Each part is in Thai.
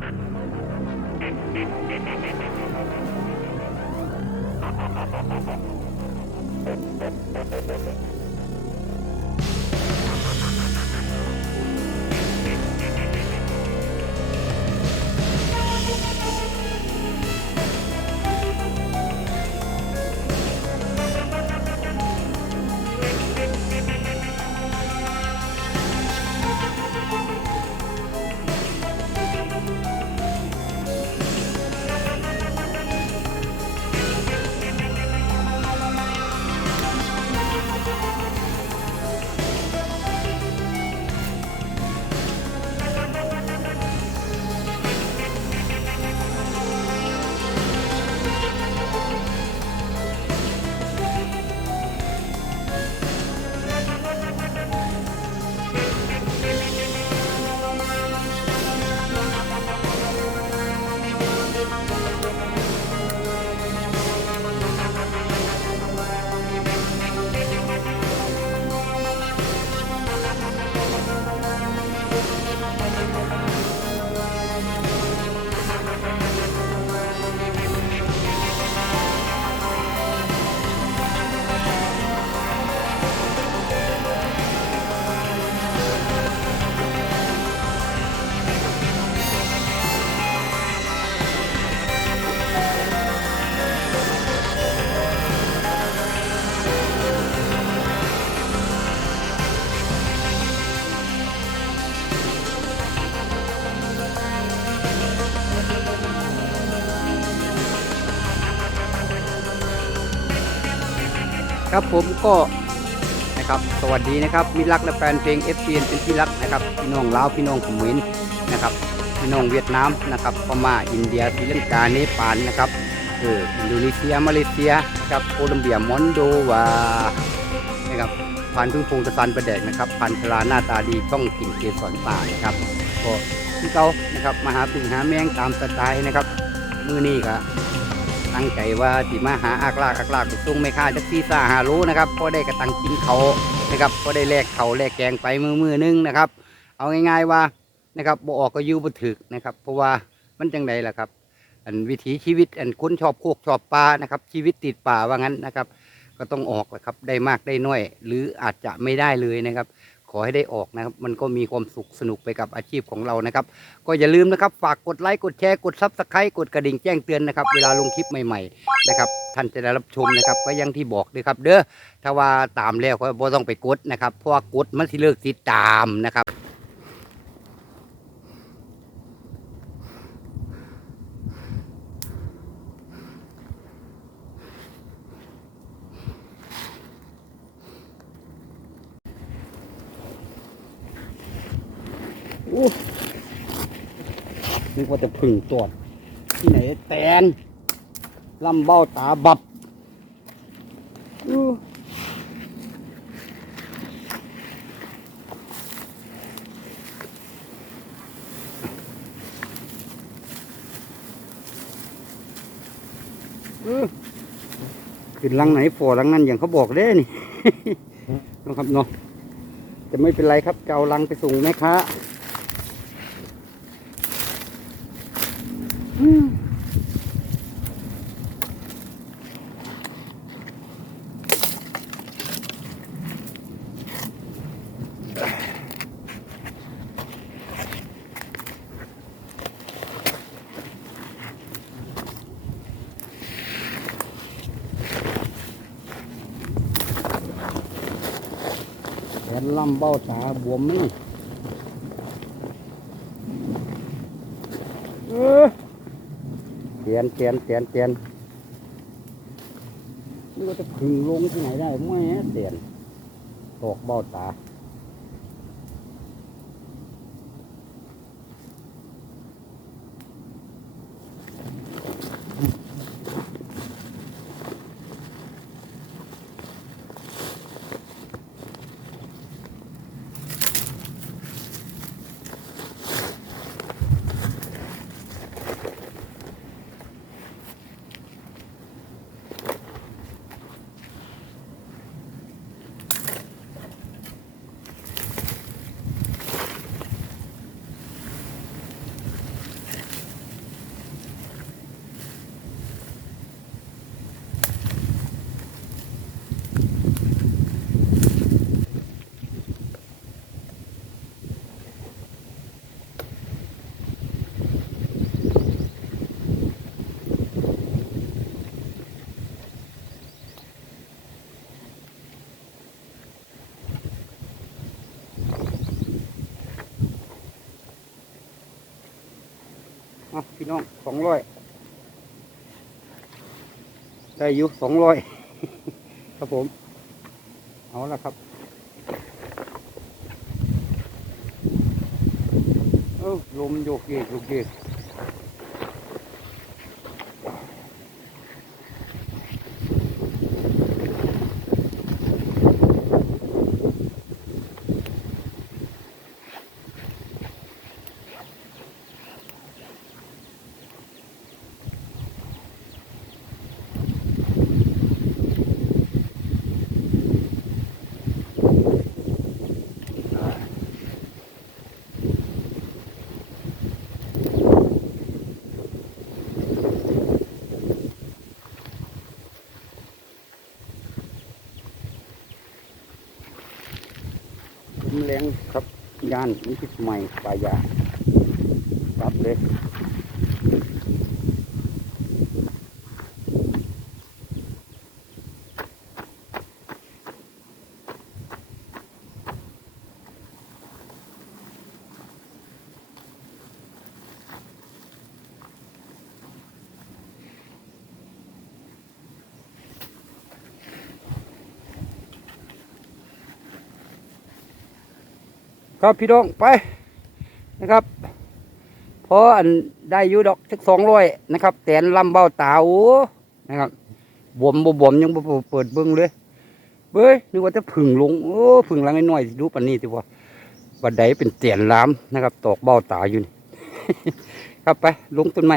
Thank you. ครับผมก็นะครับสวัสดีนะครับมิรักและแฟนเพลง f อฟเป็นที่รักนะครับพี่น้องลาวพี่น้องขมรนนะครับพี่น้องเวียดนามนะครับพม่าอินเดียศรีลังกาเนปาลนะครับเอออินโดนีเซียมาเลเซียนะครับโคลัมเบียมอนโดวานะครับพันธุ์พึ่งพงตะซันประแดกนะครับพันธุ์ชลาหน้าตาดีต้องกินเกสรป่านะครับก็ที่เขานะครับมาหาพึ่งหาแมงตามสไตล์นะครับมือนี้ครับ ตั้งใจว่าสิมาหาอากลากอากลากไปส่งไม่ค่าจักซี่ซ่าหารู้นะครับพอได้กระตังกินเขานะครับพอได้แลกเขาแลกแกงไปมือมือนึงนะครับ เอาง่ายๆว่านะครับบ่ออกก็ยู่บ่ถึกนะครับเพราะว่ามันจังไดล่ะครับ อันวิถีชีวิตอันคุ้นชอบโคกชอบปลานะครับ ชีวิตติดป่าว่างั้นนะครับ ก็ต้องออกแหละครับได้มากได้น้อย หรืออาจจะไม่ได้เลยนะครับ อให้ได้ออกนะครับ มันก็มีความสุขสนุกไปกับอาชีพของเรานะครับ ก็อย่าลืมนะครับ ฝากกดไลค์กดแชร์กดซับสไครต์กดกระดิ่งแจ้งเตือนนะครับ เวลาลงคลิปใหม่ๆนะครับ ท่านจะได้รับชมนะครับ ก็ยังที่บอกเลยครับ เด้อถ้าว่าตามแล้วก็บ่ต้องไปกดนะครับเพราะว่ากดมันสิเลิกติดตามนะครับ กว่าจะพึ่งตรวจที่ไหนแตนลำเบ้าตาบับอู้อู้ขึ้นหลังไหนฝ่อลังนั้นอย่างเขาบอกเด้นี่นะครับเนาะแต่ไม่เป็นไรครับจะเอาลังไปส่งแม่ค้า แขนล่ำเบ้าตาบวมไหมนี่เออ เตียนเปลี่ยนเปลี่ยนเปลี่ยนนี่ก็จะพึงลงที่ไหนได้ไม่เตียนตกเบ้าตา เอาพี่น้องสองร้อยได้อยู่สองร้อยครับผม เอาละครับเออลมโยกเยกโยกเยก ครับย่านนี่ทิศใหม่ปลายารับเลย ครับพี่น้องไปนะครับพออันได้อยู่ดอกสักสองร้อยนะครับแตนลำเบ้าตาโอ้นะครับบวมบวมยังเปิดเบิ้งเลยเบ้ยนึกว่าจะผึ่งลงโอ้ผึ่งลังน้อยดูปันนี้สิว่าบัดใดเป็นเตียนลามนะครับ ตอกเบ้าตาอยู่นี่ ครับไปลงต้นไม้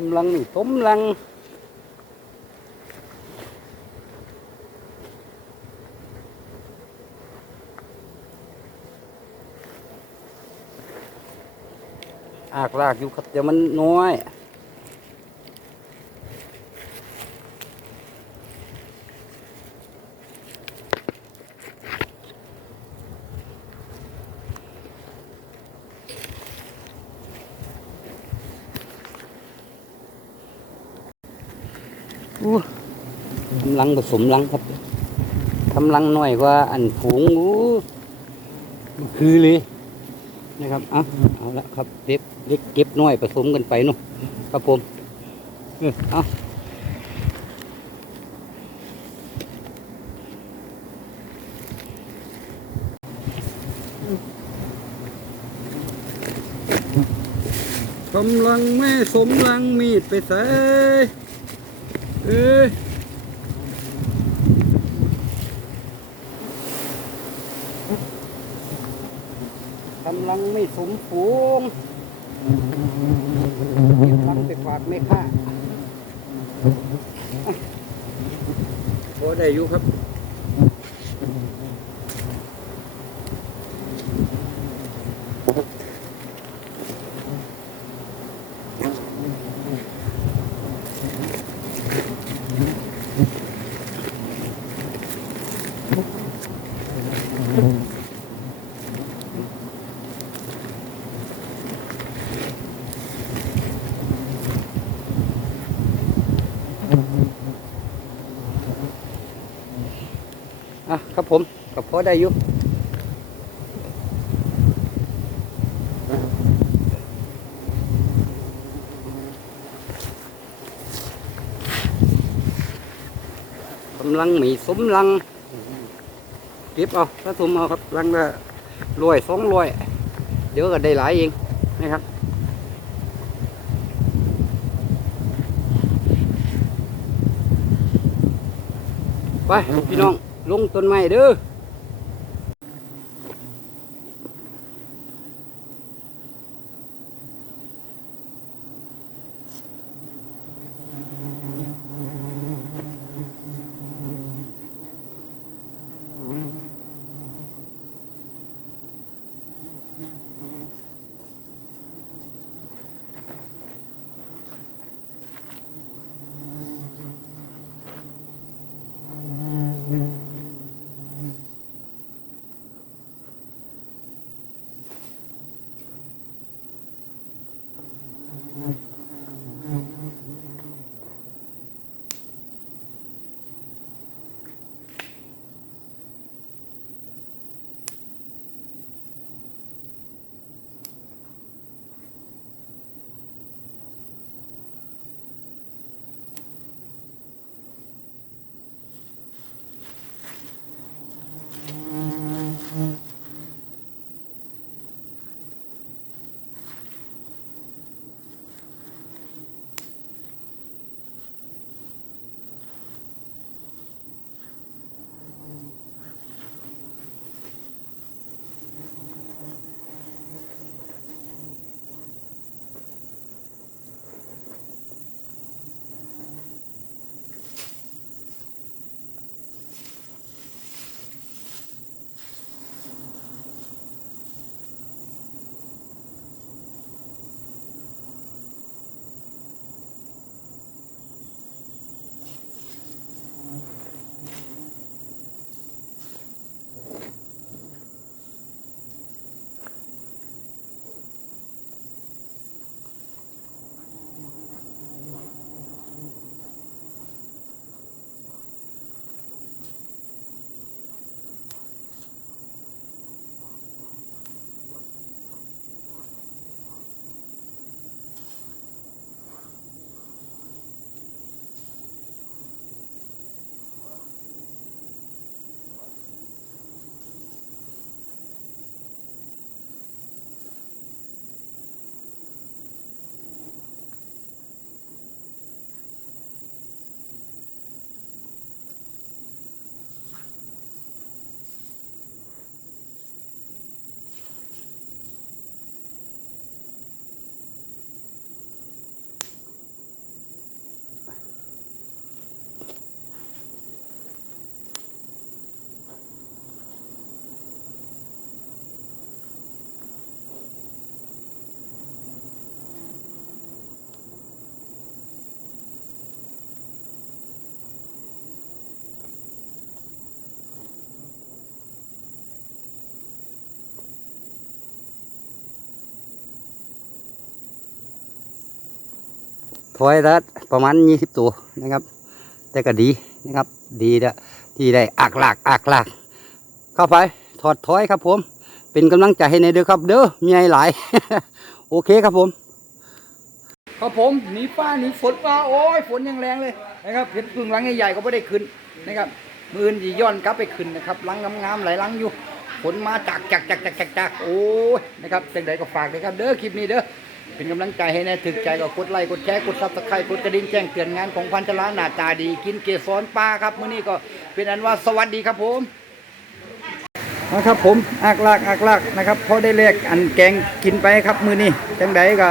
กำลังนี่สมลังอากลากอยู่ครับแต่มันน้อย อู้กำลังผสมลังครับกำลังน้อยกว่าอันฝูงอู้คือเลยนะครับเอาเอาละครับเด็บเล็กเก็บน้อยผสมกันไปเนาะครับผมเออเอากำลังแม่สมลังมีดไปใส่ เอ้ยกำลังไม่สมฟูงเก็บลังไปฝากไม่ค่าพอได้อยู่ครับ ครับผมก็พอได้อยู่กำลังมีสมลังเก็บเอาถ้าสมเอาครับลังละรวยสองรวยเดี๋ยวก็ได้หลายเองนะครับไปพี่น้อง ลงต้นไม้เด้อ ถอยละประมาณยี่สิบตัวนะครับ แต่ก็ดีนะครับ ดีละที่ได้อักหลากอักหลากเข้าไปถอดถอยครับผม เป็นกำลังใจให้ในอยเด้อครับ เด้อมีให้หลาย โอเคครับผม ครับผมหนีฟ้าหนีฝนมาโอ้ยฝนยังแรงเลยนะครับเห็นพึ่งหลังใหญ่ๆก็ไม่ได้ขึ้นนะครับมือนยีย้อนกลับไปขึ้นนะครับหลังงามๆไหลหลังอยู่ฝนมาจักจักจักจักจักจักโอ้ยนะครับจังใดก็ฝากเลยครับ เด้อคลิปนี้เด้อ เป็นกำลังใจให้แน่ถึกใจก็กดไลค์กดแชร์กดซับสไครต์กดกระดิ่งแจ้งเตือนงานของพันธลาหน้าตาดี กินเกสรปลาครับมื้อนี้ก็เป็นอันว่าสวัสดีครับผมนะครับผมอักลากอักลากนะครับพอได้แลกอันแกงกินไปครับมือนี้จังใดก็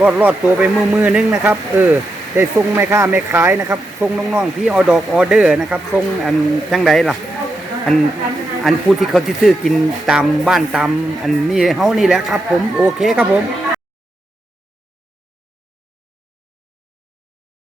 รอดรอดตัวไปมือมือนึงนะครับ เออได้ส่งแม่ค้าแม่ขายนะครับส่งน้องๆที่ออดอกออเดอร์นะครับส่งอันจังไดล่ะอันอันผู้ที่เขาที่ซื้อกินตามบ้านตาม อันนี้เฮานี่แหละครับ ผมโอเคครับผม